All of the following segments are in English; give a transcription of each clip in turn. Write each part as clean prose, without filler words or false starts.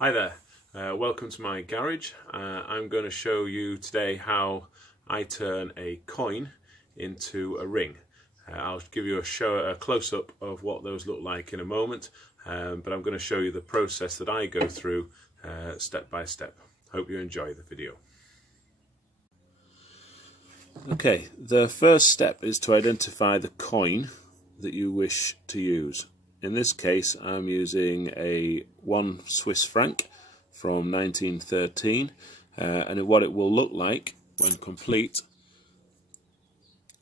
Hi there, welcome to my garage. I'm going to show you today how I turn a coin into a ring. I'll give you a close-up of what those look like in a moment, but I'm going to show you the process that I go through step by step. Hope you enjoy the video. Okay, the first step is to identify the coin that you wish to use. In this case, I'm using a 1 Swiss franc from 1913, and what it will look like when complete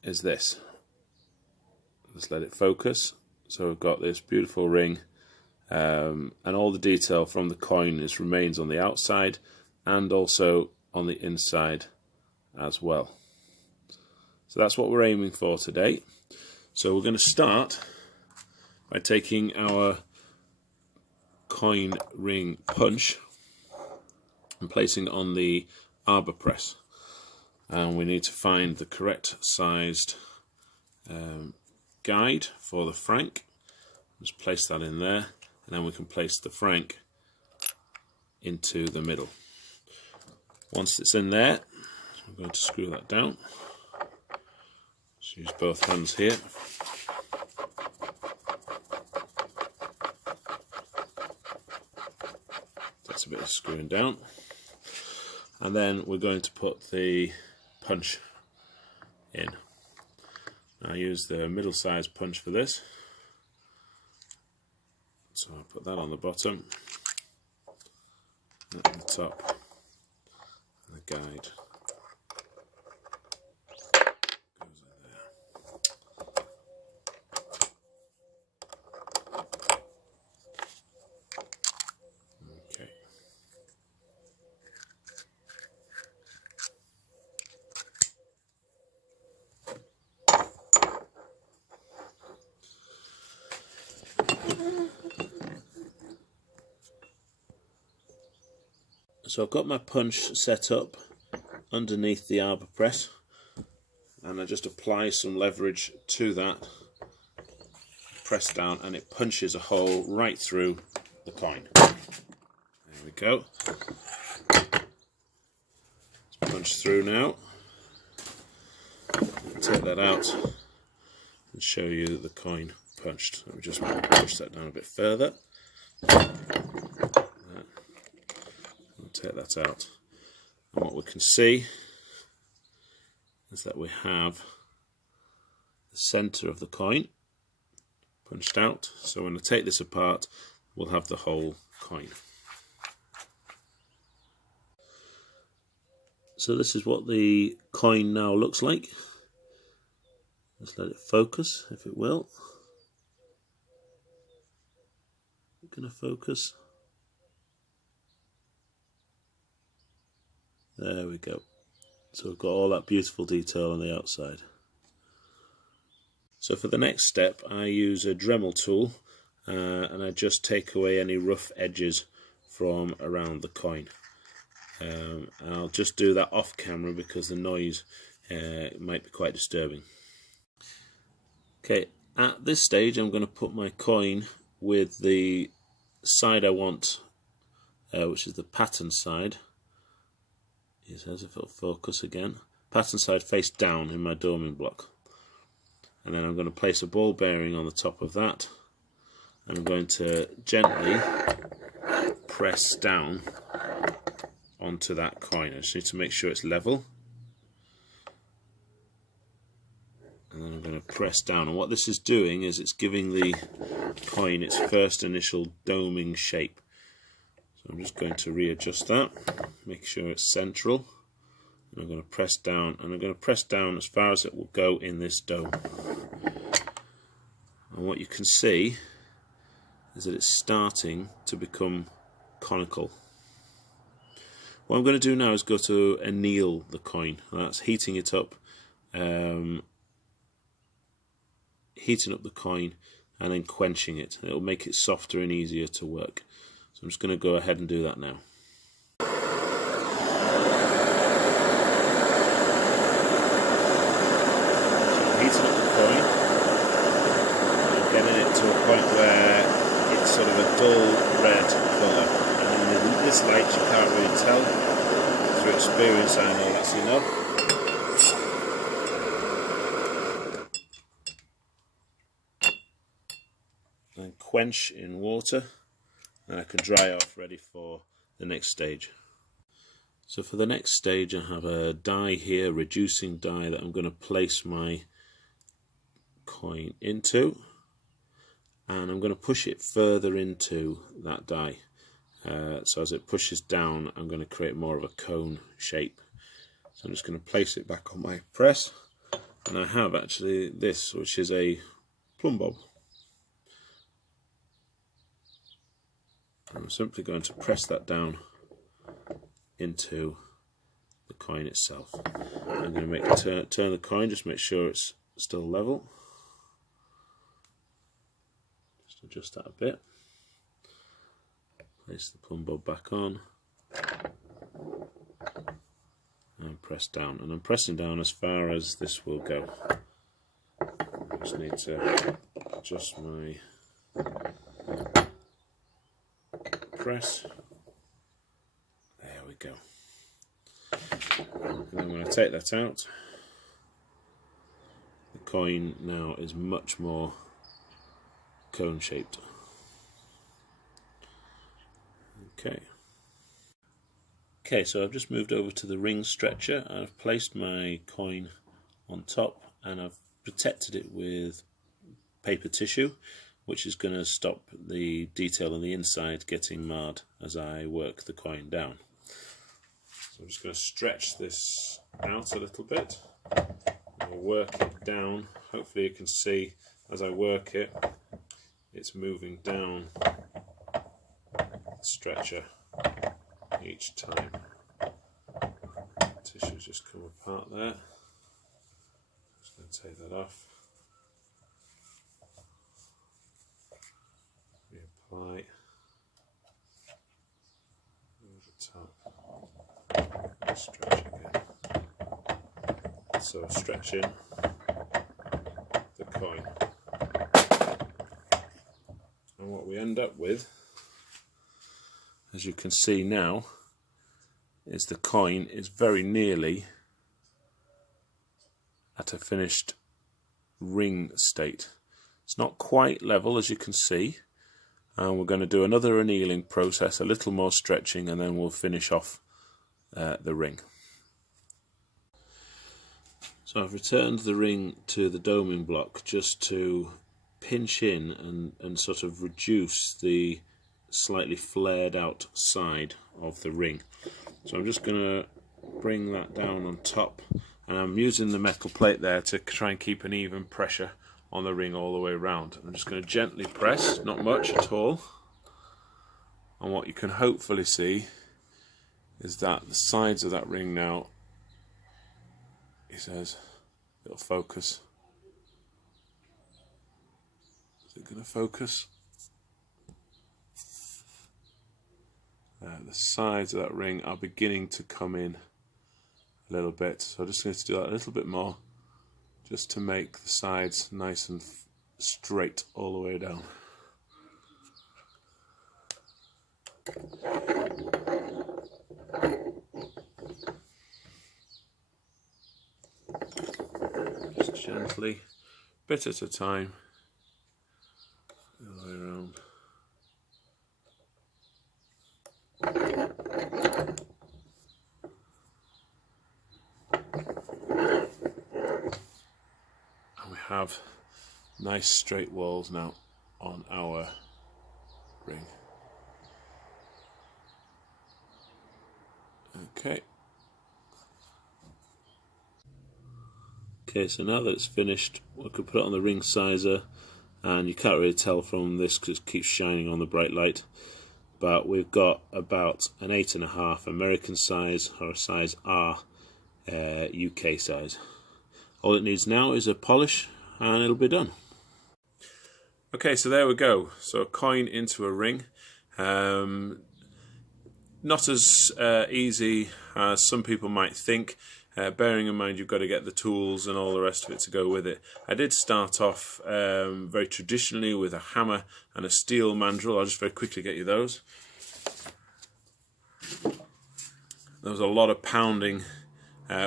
is this. Let's let it focus. So we've got this beautiful ring, and all the detail from the coin remains on the outside and also on the inside as well. So that's what we're aiming for today. So we're going to start by taking our coin ring punch and placing it on the arbor press, and we need to find the correct sized guide for the franc. Just place that in there, and then we can place the franc into the middle. Once it's in there, I'm going to screw that down. Just use both hands here. That's a bit of screwing down, and then we're going to put the punch in. I use the middle-sized punch for this, so I put that on the bottom, that on the top, and the guide goes in there. Okay. So I've got my punch set up underneath the arbor press, and I just apply some leverage to that, press down, and it punches a hole right through the coin. There we go. Let's punch through now. Take that out and show you the coin punched. Let me just push that down a bit further. Take that out, and what we can see is that we have the center of the coin punched out. So when I take this apart, we'll have the whole coin. So this is what the coin now looks like. Let's let it focus, if it will. It's going to focus. There we go. So we've got all that beautiful detail on the outside. So for the next step, I use a Dremel tool, and I just take away any rough edges from around the coin. And I'll just do that off camera because the noise might be quite disturbing. Okay, at this stage I'm going to put my coin with the side I want, which is the pattern side. It says if it'll focus again. Pattern side face down in my doming block. And then I'm going to place a ball bearing on the top of that. And I'm going to gently press down onto that coin. I just need to make sure it's level. And then I'm going to press down. And what this is doing is it's giving the coin its first initial doming shape. So I'm just going to readjust that, make sure it's central, and I'm going to press down, and I'm going to press down as far as it will go in this dome. And what you can see is that it's starting to become conical. What I'm going to do now is go to anneal the coin. That's heating it up, heating up the coin and then quenching it. It will make it softer and easier to work. So I'm just going to go ahead and do that now. So I'm heating up the coin, and getting it to a point where it's sort of a dull red colour, and then this light you can't really tell. Through experience I know that's enough. And quench in water, and I can dry off ready for the next stage. So for the next stage I have a die here, reducing die, that I'm going to place my coin into, and I'm going to push it further into that die. So as it pushes down I'm going to create more of a cone shape. So I'm just going to place it back on my press, and I have actually this, which is a plumb bob. I'm simply going to press that down into the coin itself. I'm going to make turn the coin, just make sure it's still level. Just adjust that a bit. Place the plumb bob back on and press down. And I'm pressing down as far as this will go. I just need to adjust my press. There we go. And I'm going to take that out. The coin now is much more cone shaped. Okay, so I've just moved over to the ring stretcher. I've placed my coin on top and I've protected it with paper tissue, which is going to stop the detail on the inside getting marred as I work the coin down. So I'm just going to stretch this out a little bit. I'll work it down. Hopefully you can see as I work it, it's moving down the stretcher each time. Tissue's just come apart there. Just going to take that off. Reapply over the top. And stretch again. So stretching the coin. And what we end up with, as you can see now, is the coin is very nearly at a finished ring state. It's not quite level, as you can see, and we're going to do another annealing process, a little more stretching, and then we'll finish off the ring. So I've returned the ring to the doming block just to pinch in and sort of reduce the slightly flared out side of the ring. So I'm just going to bring that down on top, and I'm using the metal plate there to try and keep an even pressure on the ring all the way around. I'm just going to gently press, not much at all, and what you can hopefully see is that the sides of that ring now, he says, it'll focus. Is it going to focus? The sides of that ring are beginning to come in a little bit, so I'm just going to do that a little bit more, just to make the sides nice and straight all the way down. Just gently, bit at a time, all the way around. And we have nice straight walls now on our ring. Okay, so now that it's finished, we could put it on the ring sizer, and you can't really tell from this because it keeps shining on the bright light. But we've got about an 8.5 American size, or a size R UK size. All it needs now is a polish and it'll be done. Okay, so there we go. So a coin into a ring. Not as easy as some people might think. Bearing in mind you've got to get the tools and all the rest of it to go with it. I did start off very traditionally with a hammer and a steel mandrel. I'll just very quickly get you those. there was a lot of pounding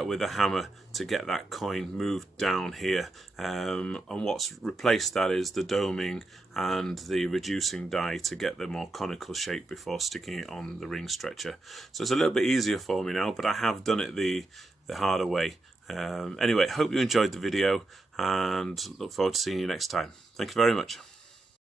with a hammer to get that coin moved down here, and what's replaced that is the doming and the reducing die to get the more conical shape before sticking it on the ring stretcher. So it's a little bit easier for me now, but I have done it the harder way. Anyway, hope you enjoyed the video and look forward to seeing you next time. Thank you very much.